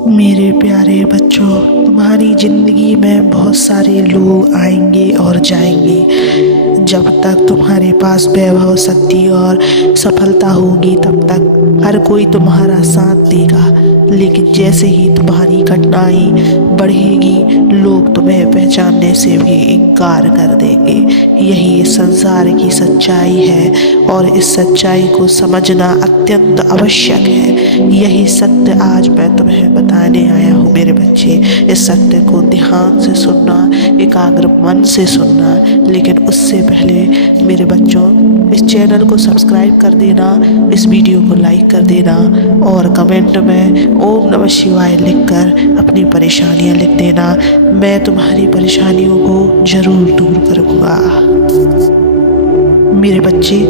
मेरे प्यारे बच्चों, तुम्हारी ज़िंदगी में बहुत सारे लोग आएंगे और जाएंगे। जब तक तुम्हारे पास वैभव, शक्ति और सफलता होगी तब तक हर कोई तुम्हारा साथ देगा। लेकिन जैसे ही तुम्हारी कठिनाई बढ़ेगी, लोग तुम्हें पहचानने से भी इनकार कर देंगे। यही इस संसार की सच्चाई है और इस सच्चाई को समझना अत्यंत आवश्यक है। यही सत्य आज मैं तुम्हें बताने आया हूँ मेरे बच्चे। इस सत्य को ध्यान से सुनना, एकाग्र मन से सुनना। लेकिन उससे पहले मेरे बच्चों, इस चैनल को सब्सक्राइब कर देना, इस वीडियो को लाइक कर देना और कमेंट में ओम नमः शिवाय लिखकर अपनी परेशानियाँ लिख देना। मैं तुम्हारी परेशानियों को ज़रूर दूर करूँगा। मेरे बच्चे,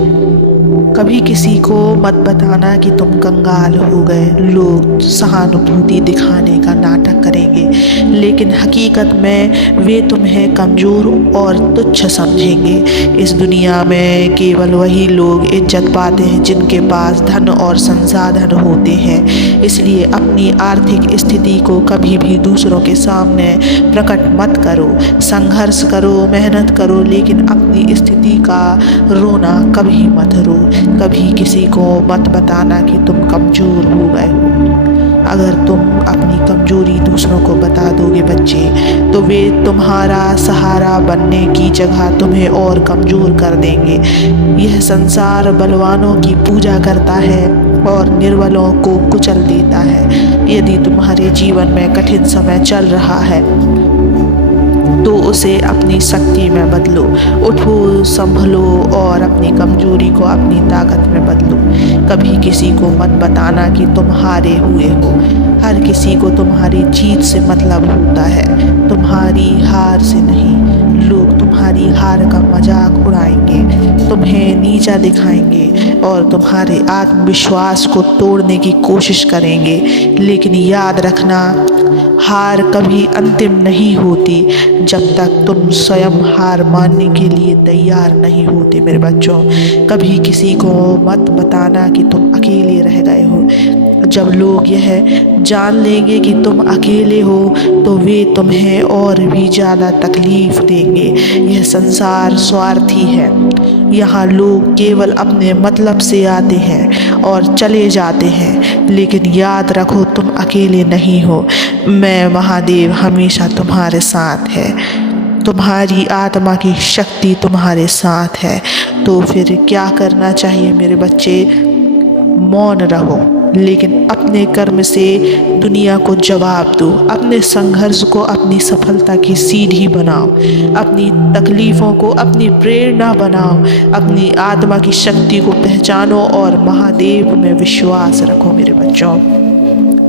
कभी किसी को मत बताना कि तुम कंगाल हो गए। लोग सहानुभूति दिखाने का नाटक करेंगे, लेकिन हकीकत में वे तुम्हें कमज़ोर और तुच्छ समझेंगे। इस दुनिया में केवल वही लोग इज्जत पाते हैं जिनके पास धन और संसाधन होते हैं। इसलिए अपनी आर्थिक स्थिति को कभी भी दूसरों के सामने प्रकट मत करो। संघर्ष करो, मेहनत करो, लेकिन अपनी स्थिति का रोना कभी मत रो। कभी किसी को मत बताना कि तुम कमज़ोर हो गए। अगर तुम अपनी कमज़ोरी दूसरों को बता दोगे बच्चे, तो वे तुम्हारा सहारा बनने की जगह तुम्हें और कमज़ोर कर देंगे। यह संसार बलवानों की पूजा करता है और निर्बलों को कुचल देता है। यदि तुम्हारे जीवन में कठिन समय चल रहा है तो उसे अपनी शक्ति में बदलो। उठो, संभलो और अपनी कमजोरी को अपनी ताकत में बदलो। कभी किसी को मत बताना कि तुम हारे हुए हो। हर किसी को तुम्हारी जीत से मतलब होता है, तुम्हारी हार से नहीं। लोग तुम्हारी हार का मजाक उड़ाएंगे, तुम्हें नीचा दिखाएंगे और तुम्हारे आत्मविश्वास को तोड़ने की कोशिश करेंगे। लेकिन याद रखना, हार कभी अंतिम नहीं होती जब तक तुम स्वयं हार मानने के लिए तैयार नहीं होते। मेरे बच्चों, कभी किसी को मत बताना कि तुम अकेले रह गए हो। जब लोग यह जान लेंगे कि तुम अकेले हो तो वे तुम्हें और भी ज़्यादा तकलीफ़ देंगे। यह संसार स्वार्थी है। यहाँ लोग केवल अपने मतलब से आते हैं और चले जाते हैं। लेकिन याद रखो, तुम अकेले नहीं हो। मैं महादेव हमेशा तुम्हारे साथ है। तुम्हारी आत्मा की शक्ति तुम्हारे साथ है। तो फिर क्या करना चाहिए मेरे बच्चे? मौन रहो, लेकिन अपने कर्म से दुनिया को जवाब दो। अपने संघर्ष को अपनी सफलता की सीढ़ी बनाओ। अपनी तकलीफ़ों को अपनी प्रेरणा बनाओ। अपनी आत्मा की शक्ति को पहचानो और महादेव में विश्वास रखो मेरे बच्चों।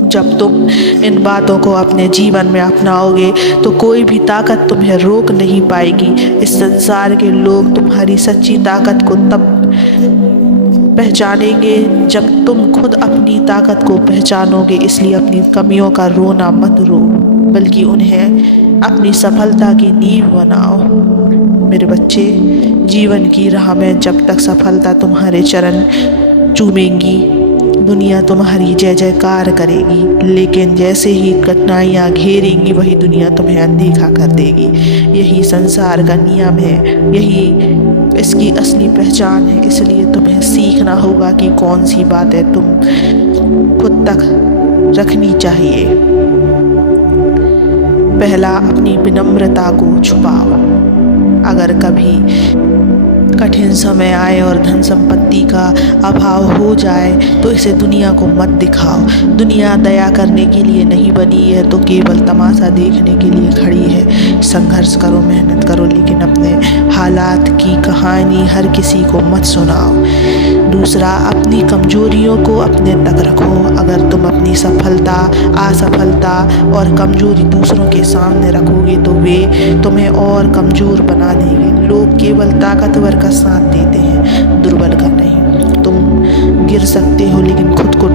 जब तुम इन बातों को अपने जीवन में अपनाओगे तो कोई भी ताकत तुम्हें रोक नहीं पाएगी। इस संसार के लोग तुम्हारी सच्ची ताकत को तब पहचानेंगे जब तुम खुद अपनी ताकत को पहचानोगे। इसलिए अपनी कमियों का रोना मत रो, बल्कि उन्हें अपनी सफलता की नींव बनाओ। मेरे बच्चे, जीवन की राह में जब तक सफलता तुम्हारे चरण चूमेंगी, दुनिया तुम्हारी जय जयकार करेगी। लेकिन जैसे ही कठिनाइयाँ घेरेंगी, वही दुनिया तुम्हें अनदेखा कर देगी। यही संसार का नियम है, यही इसकी असली पहचान है। इसलिए तुम्हें सीखना होगा कि कौन सी बातें तुम खुद तक रखनी चाहिए। पहला, अपनी विनम्रता को छुपाओ। अगर कभी कठिन समय आए और धन संपत्ति का अभाव हो जाए तो इसे दुनिया को मत दिखाओ। दुनिया दया करने के लिए नहीं बनी है, तो केवल तमाशा देखने के लिए खड़ी है। संघर्ष करो, मेहनत करो, लेकिन अपने हालात की कहानी हर किसी को मत सुनाओ। दूसरा, अपनी कमजोरियों को अपने तक रखो। अगर तुम अपनी सफलता, असफलता और कमजोरी दूसरों के सामने रखोगे तो वे तुम्हें और कमज़ोर बना देंगे। लोग केवल ताकतवर का साथ देते हैं, दुर्बल का नहीं। तुम गिर सकते हो, लेकिन खुद को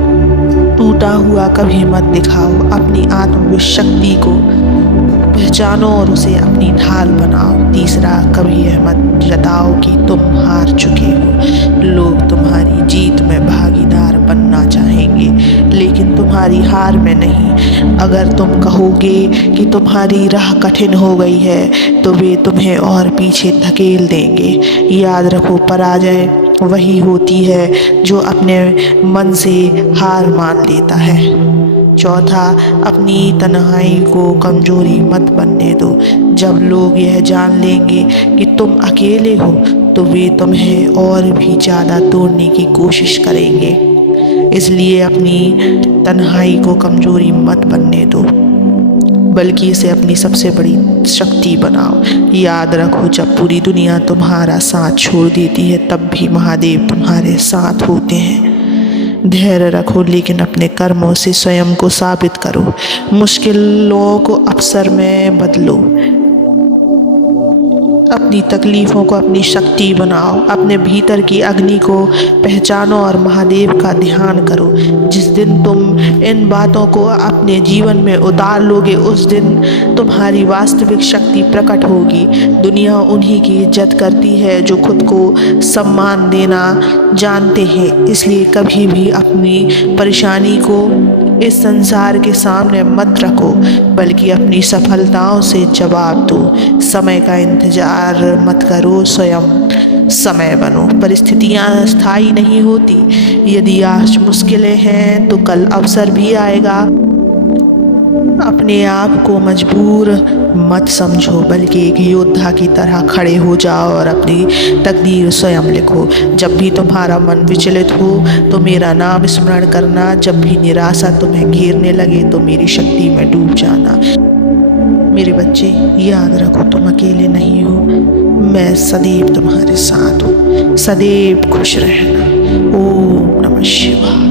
टूटा हुआ कभी मत दिखाओ। अपनी आत्मशक्ति को पहचानो और उसे अपनी ढाल बनाओ। तीसरा, कभी यह मत जताओ कि तुम हार चुके हो। लोग तुम्हारी जीत में भागीदार बनना चाहेंगे, लेकिन तुम्हारी हार में नहीं। अगर तुम कहोगे कि तुम्हारी राह कठिन हो गई है तो वे तुम्हें और पीछे धकेल देंगे। याद रखो, पराजय वही होती है जो अपने मन से हार मान लेता है। चौथा, अपनी तन्हाई को कमजोरी मत बनने दो। जब लोग यह जान लेंगे कि तुम अकेले हो तो वे तुम्हें और भी ज़्यादा तोड़ने की कोशिश करेंगे। इसलिए अपनी तन्हाई को कमजोरी मत बनने दो, बल्कि इसे अपनी सबसे बड़ी शक्ति बनाओ। याद रखो, जब पूरी दुनिया तुम्हारा साथ छोड़ देती है तब भी महादेव तुम्हारे साथ होते हैं। धैर्य रखो, लेकिन अपने कर्मों से स्वयं को साबित करो। मुश्किलों को अवसर में बदलो। अपनी तकलीफ़ों को अपनी शक्ति बनाओ। अपने भीतर की अग्नि को पहचानो और महादेव का ध्यान करो। जिस दिन तुम इन बातों को अपने जीवन में उतार लोगे उस दिन तुम्हारी वास्तविक शक्ति प्रकट होगी। दुनिया उन्हीं की इज्जत करती है जो खुद को सम्मान देना जानते हैं। इसलिए कभी भी अपनी परेशानी को इस संसार के सामने मत रखो, बल्कि अपनी सफलताओं से जवाब दो। समय का इंतजार मत करो, स्वयं समय बनो। परिस्थितियाँ स्थायी नहीं होती। यदि आज मुश्किलें हैं तो कल अवसर भी आएगा। अपने आप को मजबूर मत समझो, बल्कि एक योद्धा की तरह खड़े हो जाओ और अपनी तकदीर स्वयं लिखो। जब भी तुम्हारा मन विचलित हो तो मेरा नाम स्मरण करना। जब भी निराशा तुम्हें घेरने लगे तो मेरी शक्ति में डूब जाना। मेरे बच्चे, याद रखो, तुम अकेले नहीं हो। मैं सदैव तुम्हारे साथ हूँ। सदैव खुश रहना। ओम नमः शिवाय।